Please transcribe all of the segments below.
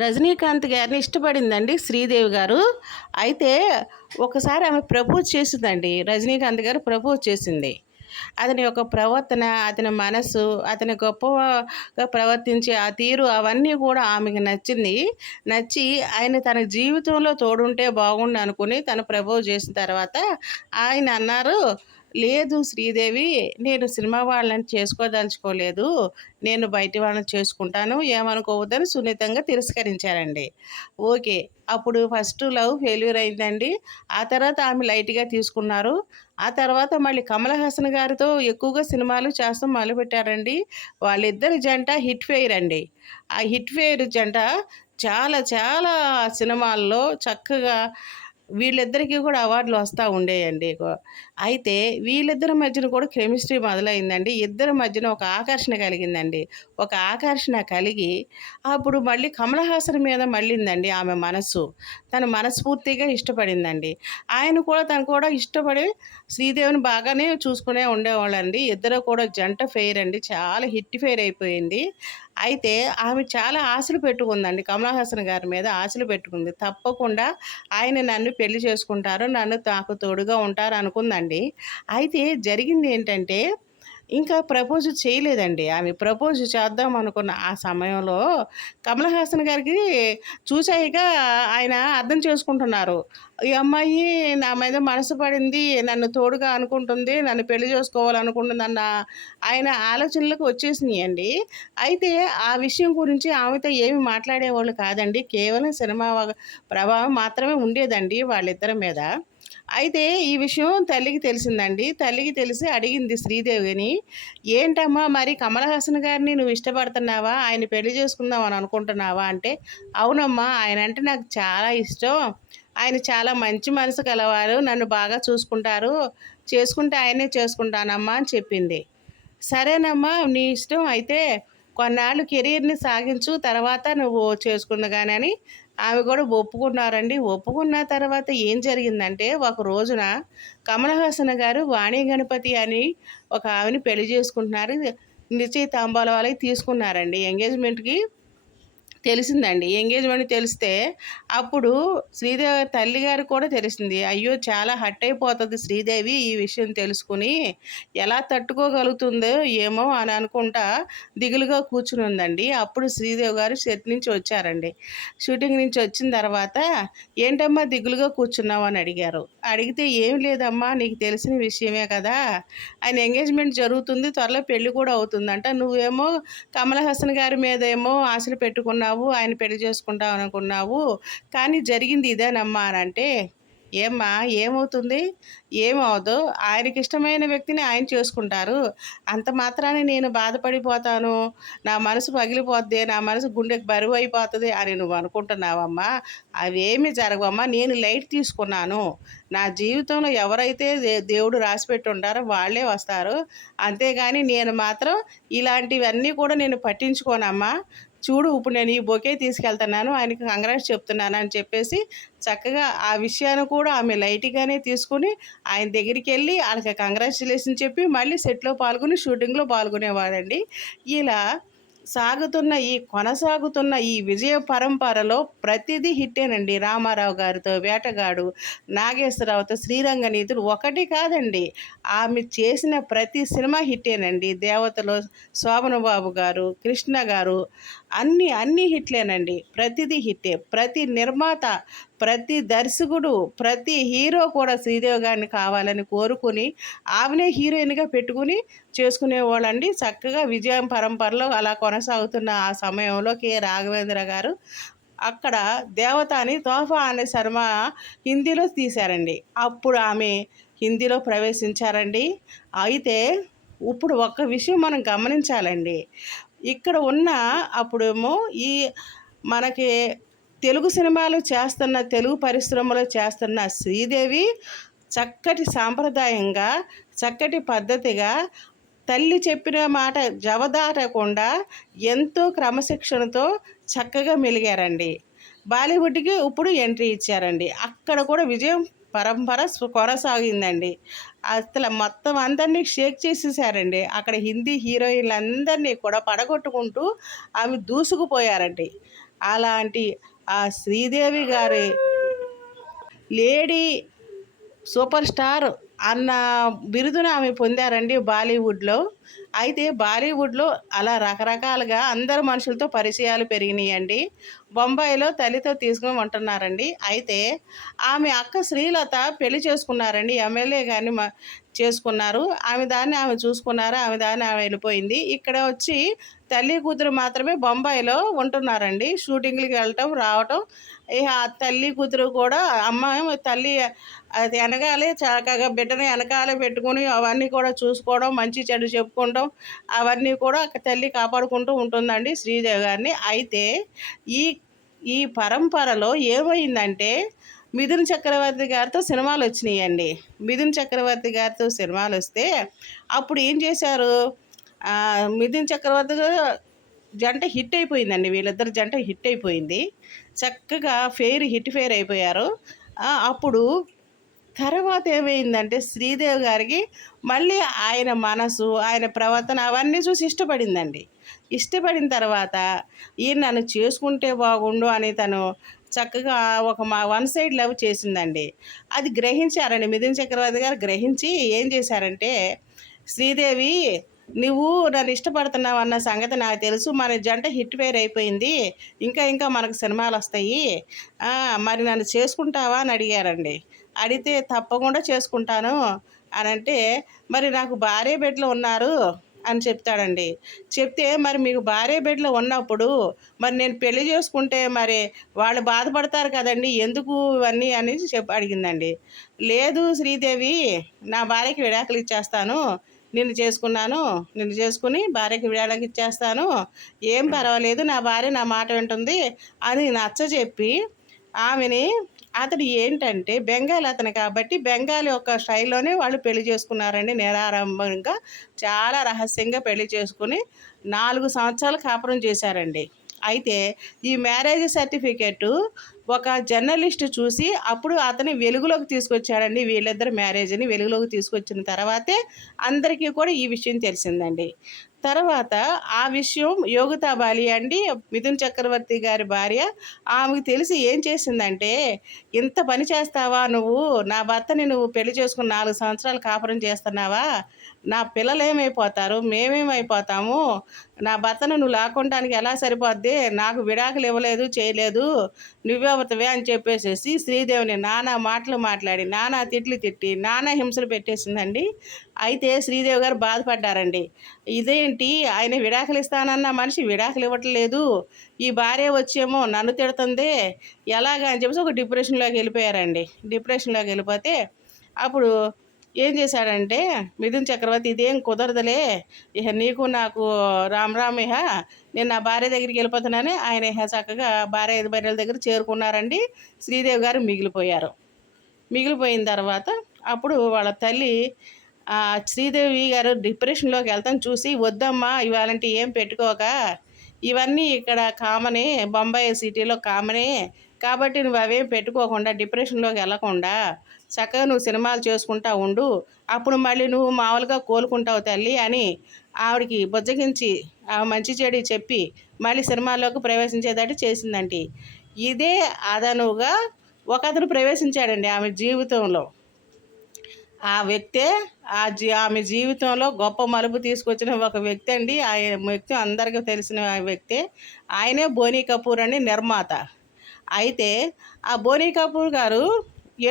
రజనీకాంత్ గారిని ఇష్టపడిందండి శ్రీదేవి గారు. అయితే ఒకసారి ఆమె ప్రపోజ్ చేసిందండి. రజనీకాంత్ గారు ప్రపోజ్ చేసింది. అతని యొక్క ప్రవర్తన, అతని మనసు, అతని గొప్పగా ప్రవర్తించే ఆ తీరు అవన్నీ కూడా ఆమెకి నచ్చింది. నచ్చి ఆయన తన జీవితంలో తోడుంటే బాగుండు అనుకుని తను ప్రపోజ్ చేసిన తర్వాత ఆయన అన్నారు, "లేదు శ్రీదేవి, నేను సినిమా వాళ్ళని చేసుకోదలుచుకోలేదు. నేను బయటి వాళ్ళని చేసుకుంటాను. ఏమనుకోవద్దని" సున్నితంగా తిరస్కరించారండి. ఓకే. అప్పుడు ఫస్ట్ లవ్ ఫెయిల్యూర్ అయిందండి. ఆ తర్వాత ఆమె లైట్‌గా తీసుకున్నారు. ఆ తర్వాత మళ్ళీ కమల్ హాసన్ గారితో ఎక్కువగా సినిమాలు చేస్తాం మొదలుపెట్టారండి. వాళ్ళిద్దరి జంట హిట్ ఫెయిర్ అండి. ఆ హిట్ ఫెయిర్ జంట చాలా చాలా సినిమాల్లో చక్కగా వీళ్ళిద్దరికీ కూడా అవార్డులు వస్తా ఉండేయండి. అయితే వీళ్ళిద్దరి మధ్యన కూడా కెమిస్ట్రీ మొదలైందండి. ఇద్దరి మధ్యన ఒక ఆకర్షణ కలిగిందండి. ఒక ఆకర్షణ కలిగి అప్పుడు మళ్ళీ కమల్ హాసన్ మీద మళ్ళిందండి ఆమె మనస్సు. తను మనస్ఫూర్తిగా ఇష్టపడిందండి. ఆయన కూడా తను కూడా ఇష్టపడి శ్రీదేవిని బాగానే చూసుకునే ఉండేవాళ్ళండి. ఇద్దరు కూడా జంట ఫెయిర్ అండి. చాలా హిట్ ఫెయిర్ అయిపోయింది. అయితే ఆమె చాలా ఆశలు పెట్టుకుందండి. కమల్ హాసన్ గారి మీద ఆశలు పెట్టుకుంది. తప్పకుండా ఆయన నన్ను పెళ్లి చేసుకుంటారు. నాకు తోడుగా ఉంటారు అనుకుందండి. అయితే జరిగిందేంటంటే ఇంకా ప్రపోజ్ చేయలేదండి. ఆమె ప్రపోజ్ చేద్దాం అనుకున్న ఆ సమయంలో కమల్ హాసన్ గారికి చూసాయిక ఆయన అర్థం చేసుకుంటున్నారు. ఈ అమ్మాయి నా మీద మనసు పడింది. నన్ను తోడుగా అనుకుంటుంది. నన్ను పెళ్లి చేసుకోవాలనుకుంటుందన్న ఆయన ఆలోచనలకు వచ్చేసినియండి. అయితే ఆ విషయం గురించి ఆమెతో ఏమి మాట్లాడేవాళ్ళు కాదండి. కేవలం సినిమా ప్రభావం మాత్రమే ఉండేదండి వాళ్ళిద్దరి మీద. అయితే ఈ విషయం తల్లికి తెలిసిందండి. తల్లికి తెలిసి అడిగింది శ్రీదేవిని, "ఏంటమ్మా మరి కమల్ హాసన్ గారిని నువ్వు ఇష్టపడుతున్నావా? ఆయన్ని పెళ్లి చేసుకుందాం అని అనుకుంటున్నావా?" అంటే, "అవునమ్మా, ఆయనంటే నాకు చాలా ఇష్టం. ఆయన చాలా మంచి మనసు కలవారు. నన్ను బాగా చూసుకుంటారు. చేసుకుంటే ఆయన్నే చేసుకుంటానమ్మా" అని చెప్పింది. "సరేనమ్మా, నీ ఇష్టం. అయితే కొన్నాళ్ళు కెరీర్‌ని సాగించు. తర్వాత నువ్వు చేసుకుందువు గాని" అని ఆమె కూడా ఒప్పుకున్నారండి. ఒప్పుకున్న తర్వాత ఏం జరిగిందంటే, ఒక రోజున కమల్ హాసన్ గారు వాణి గణపతి అని ఒక ఆమెని పెళ్లి చేసుకుంటున్నారు. నిశ్చయితాంబూలాలయి తీసుకున్నారండి. ఎంగేజ్‌మెంట్‌కి తెలిసిందండి. ఎంగేజ్‌మెంట్ తెలిస్తే అప్పుడు శ్రీదేవి తల్లిగారికి కూడా తెలిసింది. అయ్యో! చాలా హర్ట్ అయిపోతది శ్రీదేవి ఈ విషయం తెలుసుకొని. ఎలా తట్టుకోగలుగుతుందో ఏమో అని అనుకుంటా దిగులుగా కూర్చునుందండి. అప్పుడు శ్రీదేవి గారు సెట్ నుంచి వచ్చారండి. షూటింగ్ నుంచి వచ్చిన తర్వాత, "ఏంటమ్మా దిగులుగా కూర్చున్నావు?" అని అడిగారు. అడిగితే, "ఏం లేదమ్మా, నీకు తెలిసిన విషయమే కదా! ఆయన ఎంగేజ్‌మెంట్ జరుగుతుంది. త్వరలో పెళ్లి కూడా అవుతుందంట. నువ్వేమో కమల్ హాసన్ గారి మీదేమో ఆశలు పెట్టుకున్నావు. ఆయన పెళ్లి చేసుకుంటావనుకున్నావు. కానీ జరిగింది ఇదేనమ్మా" అనంటే, "ఏమ్మా ఏమవుతుంది? ఏమవ్వదు. ఆయనకిష్టమైన వ్యక్తిని ఆయన చేసుకుంటారు. అంత మాత్రాన నేను బాధపడిపోతాను. నా మనసు పగిలిపోద్ది. నా మనసు గుండెకి బరువైపోతది అని నువ్వు అనుకుంటున్నావమ్మా? అవేమీ జరగవమ్మా. నేను లైట్ తీసుకున్నాను. నా జీవితంలో ఎవరైతే దేవుడు రాసిపెట్టి ఉంటారో వాళ్ళే వస్తారు. అంతేగాని నేను మాత్రం ఇలాంటివన్నీ కూడా నేను పట్టించుకోనమ్మా. చూడు, ఇప్పుడు నేను ఈ బొకే తీసుకెళ్తున్నాను. ఆయనకి కంగ్రాట్స్ చెప్తున్నాను" అని చెప్పేసి చక్కగా ఆ విషయాన్ని కూడా ఆమె లైట్‌గానే తీసుకొని ఆయన దగ్గరికెళ్ళి ఆళ్ళకి కంగ్రాచ్యులేషన్ చెప్పి మళ్ళీ సెట్‌లో పాల్గొని షూటింగ్‌లో పాల్గొనేవాడండి. ఇలా కొనసాగుతున్న ఈ విజయ పరంపరలో ప్రతిదీ హిట్టేనండి. రామారావు గారితో 'వేటగాడు', నాగేశ్వరరావుతో 'శ్రీరంగనీతుడు' ఒకటి కాదండి. ఆమె చేసిన ప్రతి సినిమా హిట్టేనండి. 'దేవతలో' శోభన్ బాబు గారు, కృష్ణ గారు అన్నీ హిట్లేనండి. ప్రతిదీ హిట్టే. ప్రతి నిర్మాత, ప్రతి దర్శకుడు, ప్రతి హీరో కూడా శ్రీదేవి గారిని కావాలని కోరుకొని ఆమెనే హీరోయిన్‌గా పెట్టుకొని చేసుకునేవాళ్ళండి. చక్కగా విజయం పరంపరలో అలా కొనసాగుతున్న ఆ సమయంలో రాఘవేంద్ర గారు అక్కడ 'దేవత' అని 'తోహఫా' అనే సినిమా హిందీలో తీశారండి. అప్పుడు ఆమె హిందీలో ప్రవేశించారండి. అయితే ఇప్పుడు ఒక్క విషయం మనం గమనించాలండి. ఇక్కడ ఉన్న అప్పుడేమో ఈ మనకి తెలుగు పరిశ్రమలో చేస్తున్న శ్రీదేవి చక్కటి సాంప్రదాయంగా, చక్కటి పద్ధతిగా, తల్లి చెప్పిన మాట జవదాటకుండా ఎంతో క్రమశిక్షణతో చక్కగా మెలిగారండి. బాలీవుడ్‌కి ఇప్పుడు ఎంట్రీ ఇచ్చారండి. అక్కడ కూడా విజయం పరంపర కొనసాగిందండి. అసల మొత్తం అందరినీ షేక్ చేసేసారండి. అక్కడ హిందీ హీరోయిన్‌లందరినీ కూడా పడగొట్టుకుంటూ ఆమె దూసుకుపోయారండి. అలాంటి ఆ శ్రీదేవి గారి లేడీ సూపర్ స్టార్ అన్న బిరుదును ఆమె పొందారండి బాలీవుడ్లో. అయితే బాలీవుడ్లో అలా రకరకాలుగా అందరు మనుషులతో పరిచయాలు పెరిగినాయండి. బొంబాయిలో తల్లితో తీసుకొని ఉంటున్నారండి. అయితే ఆమె అక్క శ్రీలత పెళ్లి చేసుకున్నారండి. ఎమ్మెల్యే గారిని చేసుకున్నారు. ఆమె దాన్ని ఆమె చూసుకున్నారు. ఆమె దాన్ని ఆమె వెళ్ళిపోయింది. ఇక్కడ వచ్చి తల్లి కూతురు మాత్రమే బొంబాయిలో ఉంటున్నారండి. షూటింగ్లకి వెళ్ళటం రావటం. ఇక ఆ తల్లి కూతురు కూడా అమ్మ తల్లి అది వెనకాలే చక్కగా బిడ్డని వెనకాలే పెట్టుకుని అవన్నీ కూడా చూసుకోవడం, మంచి చెడు చెప్పుకోవడం, అవన్నీ కూడా తల్లి కాపాడుకుంటూ ఉంటుందండి శ్రీదేవి గారిని. అయితే ఈ ఈ పరంపరలో ఏమైందంటే మిథున్ చక్రవర్తి గారితో సినిమాలు వచ్చినాయండి. మిథున్ చక్రవర్తి గారితో సినిమాలు వస్తే అప్పుడు ఏం చేశారు, మిథున్ చక్రవర్తి జంట హిట్ అయిపోయిందండి. వీళ్ళిద్దరు జంట హిట్ అయిపోయింది. చక్కగా హిట్ ఫెయిర్ అయిపోయారు. అప్పుడు తర్వాత ఏమైందంటే శ్రీదేవి గారికి మళ్ళీ ఆయన మనసు, ఆయన ప్రవర్తన అవన్నీ చూసి ఇష్టపడిందండి. ఇష్టపడిన తర్వాత ఈయన నన్ను చేసుకుంటే బాగుండు అని తను చక్కగా ఒక వన్ సైడ్ లవ్ చేసిందండి. అది గ్రహించారండి మిథున్ చక్రవర్తి గారు. గ్రహించి ఏం చేశారంటే, శ్రీదేవి నువ్వు నన్ను ఇష్టపడుతున్నావు అన్న సంగతి నాకు తెలుసు. మన జంట హిట్ ఫెయిర్ అయిపోయింది. ఇంకా ఇంకా మనకు సినిమాలు వస్తాయి. మరి నన్ను చేసుకుంటావా అని అడిగారండి. అడిగితే తప్పకుండా చేసుకుంటాను అని అంటే, మరి నాకు భార్య బిడ్డలు ఉన్నారు అని చెప్తాడండి. చెప్తే మరి మీకు భార్య బిడ్డలు ఉన్నప్పుడు మరి నేను పెళ్లి చేసుకుంటే మరి వాళ్ళు బాధపడతారు కదండి, ఎందుకు ఇవన్నీ అనేసి అడిగిందండి. లేదు శ్రీదేవి, నా భార్యకి విడాకులు ఇచ్చేస్తాను, నిన్ను చేసుకున్నాను, నిన్ను చేసుకుని భార్యకి విడాకులు ఇచ్చేస్తాను, ఏం పర్వాలేదు, నా భార్య నా మాట వింటుంది అని నచ్చజెప్పి ఆమెని, అతడు ఏంటంటే బెంగాల్ అతను కాబట్టి బెంగాలీ యొక్క స్టైల్లోనే వాళ్ళు పెళ్లి చేసుకున్నారండి. నిరారంభంగా చాలా రహస్యంగా పెళ్లి చేసుకుని 4 సంవత్సరాలు కాపురం చేశారండి. అయితే ఈ మ్యారేజ్ సర్టిఫికెట్ ఒక జర్నలిస్ట్ చూసి అప్పుడు అతని వెలుగులోకి తీసుకొచ్చాడండి. వీళ్ళిద్దరు మ్యారేజ్ని వెలుగులోకి తీసుకొచ్చిన తర్వాతే అందరికీ కూడా ఈ విషయం తెలిసిందండి. తర్వాత ఆ విషయం యోగితా బాలి అండి, మిథున్ చక్రవర్తి గారి భార్య, ఆమెకు తెలిసి ఏం చేసిందంటే, ఇంత పని చేస్తావా నువ్వు, నా భర్తని నువ్వు పెళ్లి చేసుకుని 4 సంవత్సరాలు కాపురం చేస్తున్నావా, నా పిల్లలు ఏమైపోతారు, మేమేమైపోతాము, నా భర్తను నువ్వు లాక్కోవడానికి ఎలా సరిపోద్ది, నాకు విడాకులు ఇవ్వలేదు చేయలేదు, నువ్వెవరివే అని చెప్పేసేసి శ్రీదేవిని నానా మాటలు మాట్లాడి, నానా తిట్లు తిట్టి, నానా హింసలు పెట్టేసిందండి. అయితే శ్రీదేవి గారు బాధపడ్డారండి. ఇదేంటి, ఆయన విడాకులు ఇస్తానన్న మనిషి విడాకులు ఇవ్వట్లేదు, ఈ భార్య వచ్చేమో నన్ను తిడుతుంది, ఎలాగా అని చెప్పేసి ఒక డిప్రెషన్లోకి వెళ్ళిపోయారండి. డిప్రెషన్లోకి వెళ్ళిపోతే అప్పుడు ఏం చేశాడంటే మిథున్ చక్రవర్తి, ఇదేం కుదరదులే, ఇక నీకు నాకు రామ్ రామ్, ఇహ నేను నా భార్య దగ్గరికి వెళ్ళిపోతున్నానని ఆయన ఇహ చక్కగా భార్య 5 భార్యల దగ్గర చేరుకున్నారండి. శ్రీదేవి గారు మిగిలిపోయారు. మిగిలిపోయిన తర్వాత అప్పుడు వాళ్ళ తల్లి శ్రీదేవి గారు డిప్రెషన్లోకి వెళ్తాం చూసి, వద్దమ్మా ఇవాళంటే ఏం పెట్టుకోక, ఇవన్నీ ఇక్కడ కామనే, బొంబాయి సిటీలో కామనే, కాబట్టి నువ్వు అవేం పెట్టుకోకుండా డిప్రెషన్లోకి వెళ్ళకుండా చక్కగా నువ్వు సినిమాలు చేసుకుంటా ఉండు, అప్పుడు మళ్ళీ నువ్వు మామూలుగా కోలుకుంటావు తల్లి అని ఆవిడకి బుజ్జగించి మంచి చెడు చెప్పి మళ్ళీ సినిమాల్లోకి ప్రవేశించేటట్టు చేసిందండి. ఇదే అదనుగా ఒకతను ప్రవేశించాడండి ఆమె జీవితంలో. ఆ వ్యక్తే ఆమె జీవితంలో గొప్ప మలుపు తీసుకొచ్చిన ఒక వ్యక్తి అండి. ఆయన వ్యక్తి అందరికీ తెలిసిన వ్యక్తే. ఆయనే బోనీ కపూర్ అని నిర్మాత. అయితే ఆ బోనీ కపూర్ గారు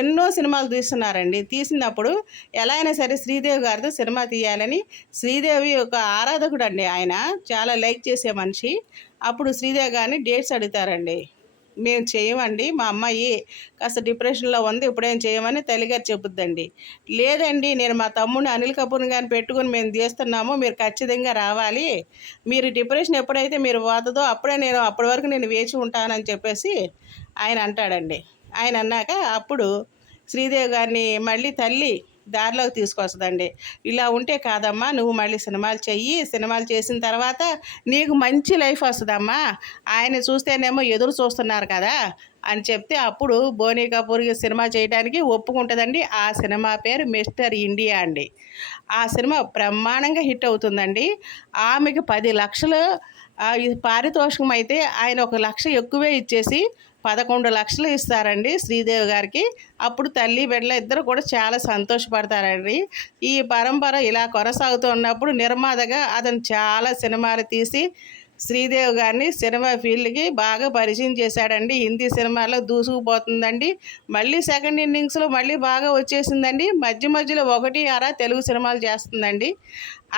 ఎన్నో సినిమాలు తీస్తున్నారండి. తీసినప్పుడు ఎలా అయినా సరే శ్రీదేవి గారితో సినిమా తీయాలని, శ్రీదేవి ఒక ఆరాధకుడు అండి ఆయన, చాలా లైక్ చేసే మనిషి. అప్పుడు శ్రీదేవి గారిని డేట్స్ అడుగుతారండి. మేము చేయమండి, మా అమ్మాయి కాస్త డిప్రెషన్లో ఉంది, ఇప్పుడేం చేయమని తల్లిగారు చెబుద్దండి. లేదండి, నేను మా తమ్ముడిని అనిల్ కపూర్ని కానీ పెట్టుకుని మేము తీస్తున్నాము, మీరు ఖచ్చితంగా రావాలి, మీరు డిప్రెషన్ ఎప్పుడైతే మీరు పోతుందో అప్పుడే నేను, అప్పటి వరకు నేను వేచి ఉంటానని చెప్పేసి ఆయన అంటాడండి. ఆయన అన్నాక అప్పుడు శ్రీదేవి గారిని మళ్ళీ తల్లి దారిలోకి తీసుకొస్తుందండి. ఇలా ఉంటే కాదమ్మా, నువ్వు మళ్ళీ సినిమాలు చెయ్యి, సినిమాలు చేసిన తర్వాత నీకు మంచి లైఫ్ వస్తుందమ్మా, ఆయన చూస్తేనేమో ఎదురు చూస్తున్నారు కదా అని చెప్తే అప్పుడు బోనీ కపూర్కి సినిమా చేయడానికి ఒప్పుకుంటుందండి. ఆ సినిమా పేరు మిస్టర్ ఇండియా అండి. ఆ సినిమా బ్రహ్మాండంగా హిట్ అవుతుందండి. ఆమెకి 10 లక్షలు ఈ పారితోషికం అయితే ఆయన 1,00,000 ఎక్కువే ఇచ్చేసి 11,00,000 ఇస్తారండి శ్రీదేవి గారికి. అప్పుడు తల్లి బిడ్డలు ఇద్దరు కూడా చాలా సంతోషపడతారండి. ఈ పరంపర ఇలా కొనసాగుతున్నప్పుడు నిర్మాతగా అతను చాలా సినిమాలు తీసి శ్రీదేవి గారిని సినిమా ఫీల్డ్కి బాగా పరిచయం చేశాడండి. హిందీ సినిమాలో దూసుకుపోతుందండి. మళ్ళీ సెకండ్ ఇన్నింగ్స్లో మళ్ళీ బాగా వచ్చేసిందండి. మధ్య మధ్యలో ఒకటి అరా తెలుగు సినిమాలు చేస్తుందండి.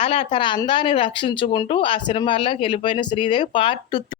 అలా తన అందాన్ని రక్షించుకుంటూ ఆ సినిమాల్లోకి వెళ్ళిపోయిన శ్రీదేవి పార్ట్